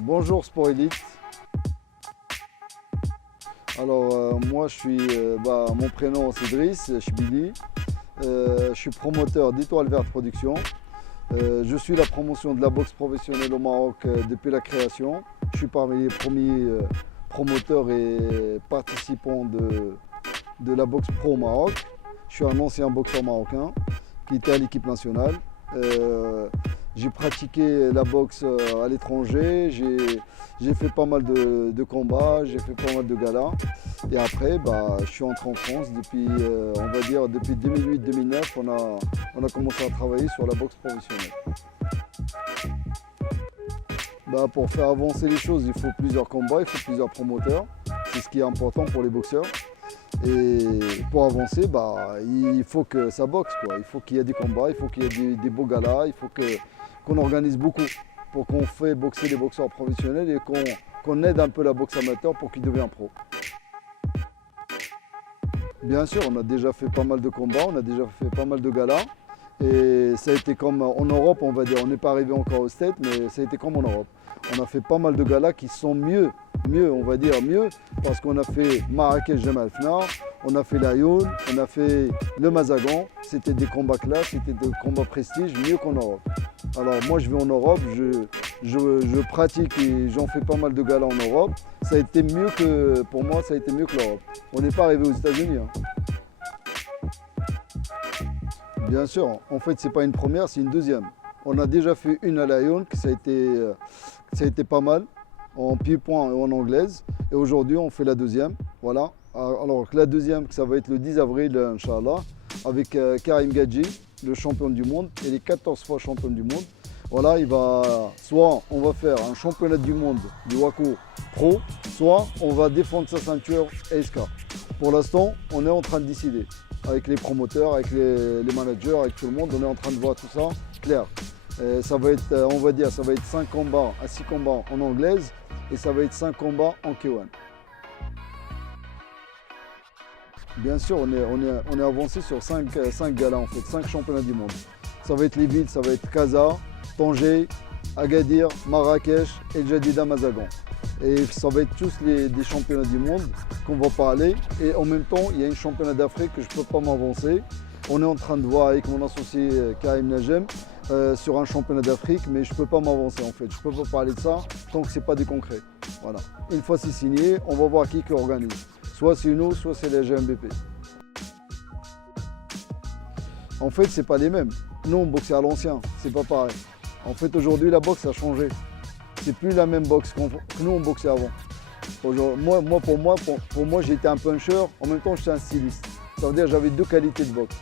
Bonjour Sport Elite. Alors moi mon prénom c'est Driss Chbili. Je suis promoteur d'Étoile Verte Production. Je suis la promotion de la boxe professionnelle au Maroc depuis la création. Je suis parmi les premiers promoteurs et participants de la boxe pro au Maroc. Je suis un ancien boxeur marocain qui était à l'équipe nationale. J'ai pratiqué la boxe à l'étranger, j'ai fait pas mal de combats, j'ai fait pas mal de galas. Et après, je suis entré en France depuis, on va dire, depuis 2008-2009, on a commencé à travailler sur la boxe professionnelle. Pour faire avancer les choses, il faut plusieurs combats, il faut plusieurs promoteurs. C'est ce qui est important pour les boxeurs. Et pour avancer, il faut que ça boxe, quoi. Il faut qu'il y ait des combats, il faut qu'il y ait des beaux galas, il faut qu'on organise beaucoup pour qu'on fait boxer les boxeurs professionnels et qu'on aide un peu la boxe amateur pour qu'ils deviennent pro. Bien sûr, on a déjà fait pas mal de combats, on a déjà fait pas mal de galas. Et ça a été comme en Europe, on va dire. On n'est pas arrivé encore au States, mais ça a été comme en Europe. On a fait pas mal de galas qui sont mieux, on va dire mieux, parce qu'on a fait Marrakech Jemaa el-Fna, on a fait l'Ayoun, on a fait le Mazagan. C'était des combats classe, c'était des combats prestige, mieux qu'en Europe. Alors moi je vais en Europe, je pratique et j'en fais pas mal de galas en Europe. Ça a été mieux que, pour moi, ça a été mieux que l'Europe. On n'est pas arrivé aux États-Unis. Bien sûr, en fait, ce n'est pas une première, c'est une deuxième. On a déjà fait une à l'Ayoun, ça a été pas mal, en pied-point et en anglaise. Et aujourd'hui, on fait la deuxième. Voilà. Alors, la deuxième, ça va être le 10 avril, Inch'Allah, avec Karim Gadji, le champion du monde, et les 14 fois champion du monde. Voilà, soit on va faire un championnat du monde du Wako Pro, soit on va défendre sa ceinture ASK. Pour l'instant, on est en train de décider. Avec les promoteurs, avec les managers, avec tout le monde, on est en train de voir tout ça clair. Ça va être, on va dire, ça va être 5 combats à 6 combats en anglaise et ça va être 5 combats en K1. Bien sûr, on est avancé sur 5 galas en fait, 5 championnats du monde. Ça va être les villes, ça va être Casa, Tanger, Agadir, Marrakech et El Jadida Mazagan. Et ça va être tous des championnats du monde qu'on va parler. Et en même temps, il y a un championnat d'Afrique que je ne peux pas m'avancer. On est en train de voir avec mon associé Karim Najem sur un championnat d'Afrique, mais je ne peux pas m'avancer en fait. Je ne peux pas parler de ça tant que ce n'est pas des concrets. Voilà. Une fois c'est signé, on va voir qui organise. Soit c'est nous, soit c'est les GMBP. En fait, ce n'est pas les mêmes. Nous, on boxait à l'ancien, c'est pas pareil. En fait, aujourd'hui, la boxe a changé. C'est plus la même boxe que nous on boxait avant. Pour moi, j'étais un puncher, en même temps j'étais un styliste. Ça veut dire que j'avais 2 qualités de boxe.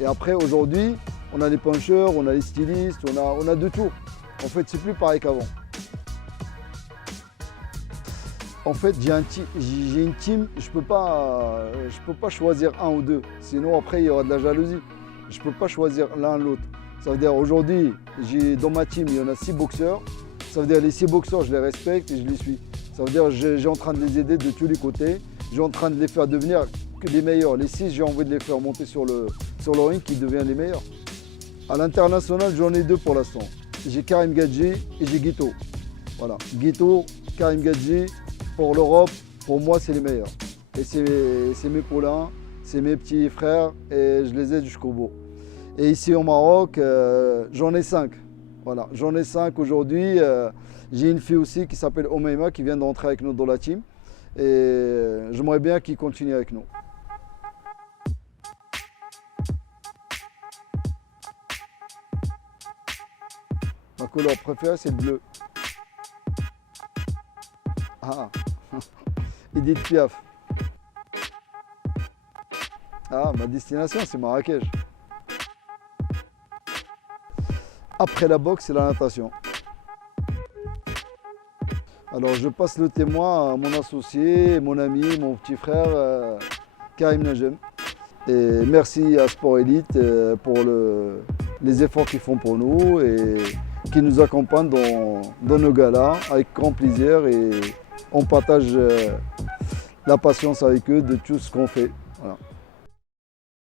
Et après, aujourd'hui, on a les punchers, on a les stylistes, on a de tout. En fait, c'est plus pareil qu'avant. En fait, j'ai une team, je peux pas choisir un ou deux. Sinon, après, il y aura de la jalousie. Je ne peux pas choisir l'un ou l'autre. Ça veut dire aujourd'hui, dans ma team, il y en a 6 boxeurs. Ça veut dire les 6 boxeurs, je les respecte et je les suis. Ça veut dire j'ai en train de les aider de tous les côtés. J'ai en train de les faire devenir que les meilleurs. Les 6, j'ai envie de les faire monter sur le ring qui deviennent les meilleurs. À l'international, j'en ai 2 pour l'instant. J'ai Karim Gadji et j'ai Guito. Voilà. Guito, Karim Gadji, pour l'Europe, pour moi, c'est les meilleurs. Et c'est mes poulains, c'est mes petits frères et je les aide jusqu'au bout. Et ici au Maroc, j'en ai 5. Voilà, j'en ai 5 aujourd'hui. J'ai une fille aussi qui s'appelle Omeima qui vient d'entrer avec nous dans la team. Et j'aimerais bien qu'il continue avec nous. Ma couleur préférée, c'est le bleu. Ah, Edith Piaf. Ah, ma destination, c'est Marrakech. Après la boxe, c'est la natation. Alors je passe le témoin à mon associé, mon ami, mon petit frère Karim Najem. Et merci à Sport Elite pour les efforts qu'ils font pour nous et qui nous accompagnent dans nos galas avec grand plaisir et on partage la patience avec eux de tout ce qu'on fait. Voilà.